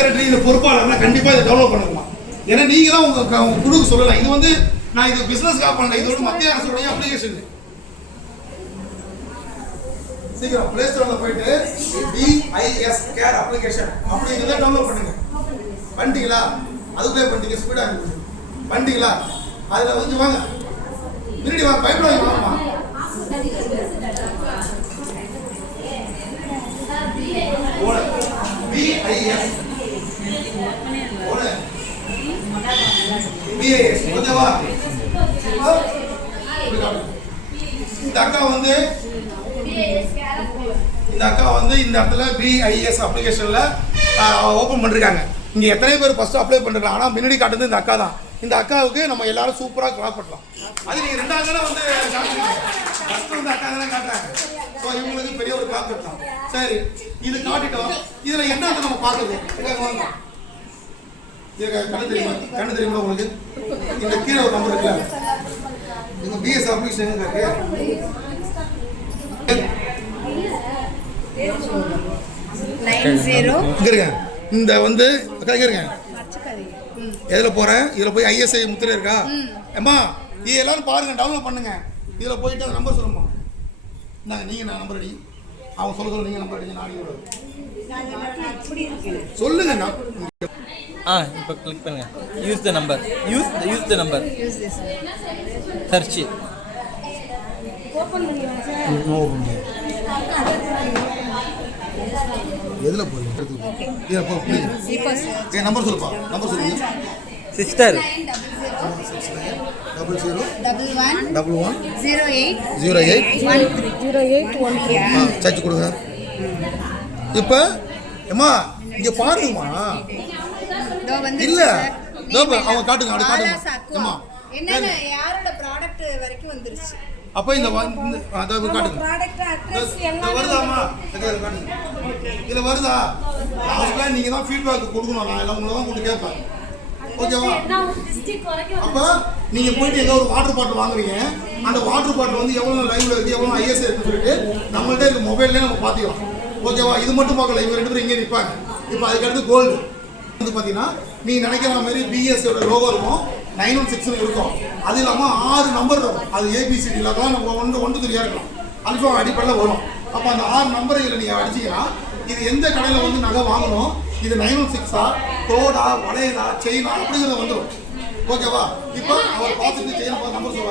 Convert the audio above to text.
Secretary இந்த பொறுப்பாளர்னா கண்டிப்பாக இதை டெவலப் பண்ணுங்கம்மா. ஏன்னா நீங்கள் தான் உங்கள் குழுக்கு சொல்லலாம். இது வந்து நான் இது பிஸ்னஸ்க்காக பண்ணல, இது வந்து மத்திய அரசுடைய அப்ளிகேஷன். சீக்கிரம் பிளே ஸ்டோர்ல போயிட்டு BIS கேர் அப்ளிகேஷன் அப்படிங்கிறத டவுன்லோட் பண்ணுங்க. பண்ணிட்டீங்களா? அதுக்குள்ளே பண்ணிட்டீங்க, ஸ்பீடாக பண்ணிட்டீங்களா? அதில் வந்து வாங்க, முன்னாடி வாங்க, பயப்படாதீங்க, வாங்கம்மா. BIS ஓகேவா? இந்த அக்கா வந்து இந்த இடத்துல BIS அப்ளிகேஷன்ல ஓபன் பண்ணிருக்காங்க. இங்க எத்தனை பேர் ஃபர்ஸ்ட் அப்ளை பண்றாங்க? ஆனா முன்னாடி காட்டுறது இந்த அக்கா தான். இந்த அக்காவுக்கு நம்ம எல்லாரும் சூப்பரா கிளாப் பண்ணலாம். அது நீங்க ரெண்டாவது தானே வந்து காட்டுறீங்க, ஃபர்ஸ்ட் வந்து அக்கா தானே காட்டுறாங்க. ஸோ இவங்களுக்கு பெரிய ஒரு கிளாப் பண்ணலாம். சரி, இது காட்டிட்டோம். இதுல என்ன நம்ம பார்க்குறது? கண்ணு தெரியுமா உங்களுக்கு? இந்த கீழே ஒரு நம்பர் இருக்குல்ல, இந்த BIS அப்ளிகேஷன் இருக்கு. இந்த வந்து எதில் போகிறேன், இதில் போய் ISI முத்திரை இருக்கா? அம்மா இது எல்லாரும் பாருங்க, டவுன்லோட் பண்ணுங்க. இதில் போயிட்டு அந்த நம்பர் சொல்லுமா. நாங்கள் நீங்கள் நான் நம்பர் அடி, அவன் சொல்ல நீங்கள் நம்பர் அடிங்க, நான் சொல்லுங்க. இப்போ கிளிக் பண்ணுங்க. Use the number, use the number, search. எதில் போய் நம்பர் சொல்லுப்பா, நம்பர் சொல்லுங்க. சிஸ்டர் 0011080813 சர்ச் கொடுங்க. இப்போ அம்மா இங்கே பாருங்கம்மா. இல்லை அவங்க காட்டுங்க, அப்படி காட்டுங்க. அம்மா யாரோட ப்ராடக்ட் வரைக்கும் வந்துருச்சு. அப்போ இந்த காட்டுங்க, வருதாம்மா? இதில் வருதா? அவங்களுக்குலாம் நீங்கள் தான் ஃபீட்பேக் கொடுக்கணும். நான் எல்லாம் உங்களை தான் கூப்பிட்டு கேட்பேன், ஓகேவா? அப்போ நீங்கள் போயிட்டு ஏதோ ஒரு வாட்டர் பாட்டில் வாங்குறீங்க. அந்த வாட்டர் பாட்டில் வந்து எவ்வளோ லைவ்ல இருக்குது, எவ்வளோ ISI இருக்குன்னு சொல்லிட்டு நம்மள்ட்ட இருக்க மொபைல்லேயே நம்ம பார்த்துக்கலாம், ஓகேவா? இது மட்டும் பார்க்கல, இவங்க 2 பேரும் இங்கே நிற்பாங்க. இப்போ அதுக்கடுத்து கோல்டு வந்து பார்த்தீங்கன்னா நீங்கள் நினைக்கிற மாதிரி BISயோட லோகோ இருக்கும், 916 இருக்கும். அது இல்லாமல் 6 நம்பர் இருக்கும். அது ABCD இல்லாதான் நம்ம 1 2 3 இருக்கலாம், அல்ஃபா அடிப்படையில் வரும். அப்போ அந்த 6 நம்பரை இதில் நீங்கள் அடிச்சிங்கன்னா இது எந்த கடையில் வந்து நகை வாங்கணும், இது 916 தோடா வளையலா செயினா அப்படிங்கிறத வந்துடும், ஓகேவா? இப்போ அவர் பார்த்துட்டு செயின் நம்பர் சொல்லுவாங்க.